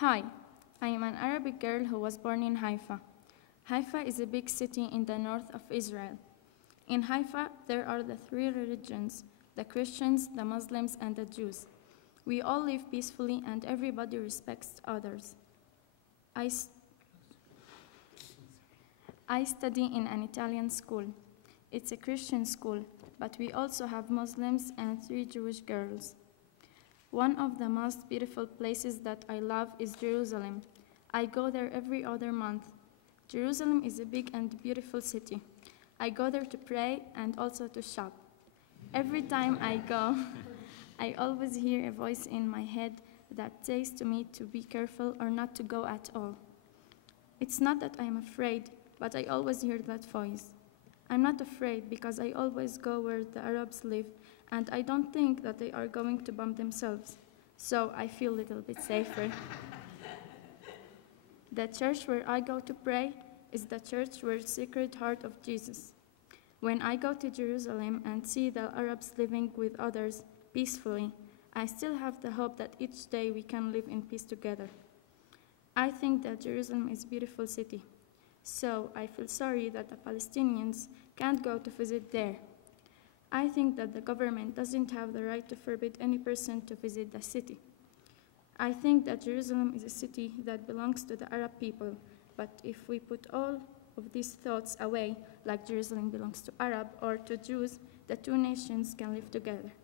Hi, I am an Arabic girl who was born in Haifa. Haifa is a big city in the north of Israel. In Haifa, there are the three religions, the Christians, the Muslims, and the Jews. We all live peacefully and everybody respects others. I study in an Italian school. It's a Christian school, but we also have Muslims and 3 Jewish girls. One of the most beautiful places that I love is Jerusalem. I go there every other month. Jerusalem is a big and beautiful city. I go there to pray and also to shop. Every time I go, I always hear a voice in my head that says to me to be careful or not to go at all. It's not that I am afraid, but I always hear that voice. I'm not afraid because I always go where the Arabs live, and I don't think that they are going to bomb themselves. So I feel a little bit safer. The church where I go to pray is the church where Sacred Heart of Jesus. When I go to Jerusalem and see the Arabs living with others peacefully, I still have the hope that each day we can live in peace together. I think that Jerusalem is a beautiful city. So I feel sorry that the Palestinians can't go to visit there. I think that the government doesn't have the right to forbid any person to visit the city. I think that Jerusalem is a city that belongs to the Arab people, but if we put all of these thoughts away, like Jerusalem belongs to Arab or to Jews, the two nations can live together.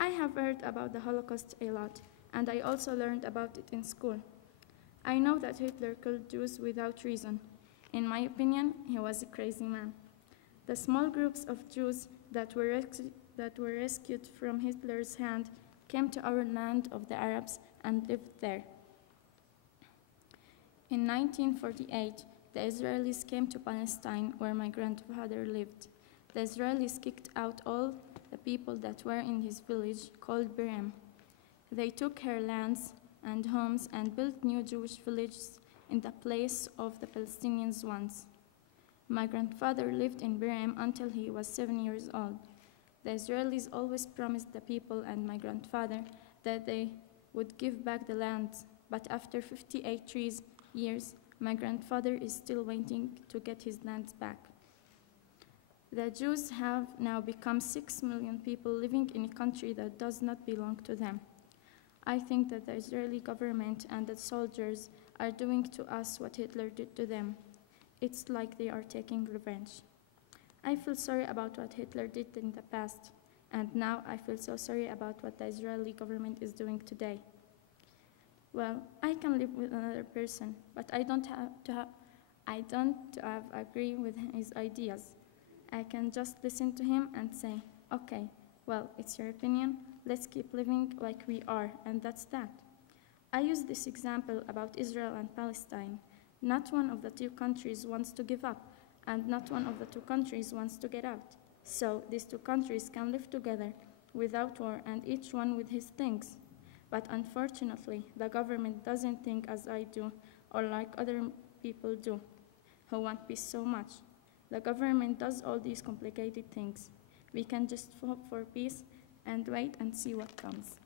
I have heard about the Holocaust a lot, and I also learned about it in school. I know that Hitler killed Jews without reason. In my opinion, he was a crazy man. The small groups of Jews that were rescued from Hitler's hand came to our land of the Arabs and lived there. In 1948, the Israelis came to Palestine, where my grandfather lived. The Israelis kicked out all the people that were in his village called Birem. They took her lands and homes and built new Jewish villages in the place of the Palestinians once. My grandfather lived in Birem until he was 7 years old. The Israelis always promised the people and my grandfather that they would give back the land, but after 58 years, my grandfather is still waiting to get his land back. The Jews have now become 6 million people living in a country that does not belong to them. I think that the Israeli government and the soldiers are doing to us what Hitler did to them. It's like they are taking revenge. I feel sorry about what Hitler did in the past, and now I feel so sorry about what the Israeli government is doing today. Well, I can live with another person, but I don't agree with his ideas. I can just listen to him and say, okay, well, it's your opinion, let's keep living like we are, and that's that. I use this example about Israel and Palestine. Not one of the two countries wants to give up, and not one of the two countries wants to get out. So these two countries can live together without war and each one with his things. But unfortunately, the government doesn't think as I do or like other people do who want peace so much. The government does all these complicated things. We can just hope for peace and wait and see what comes.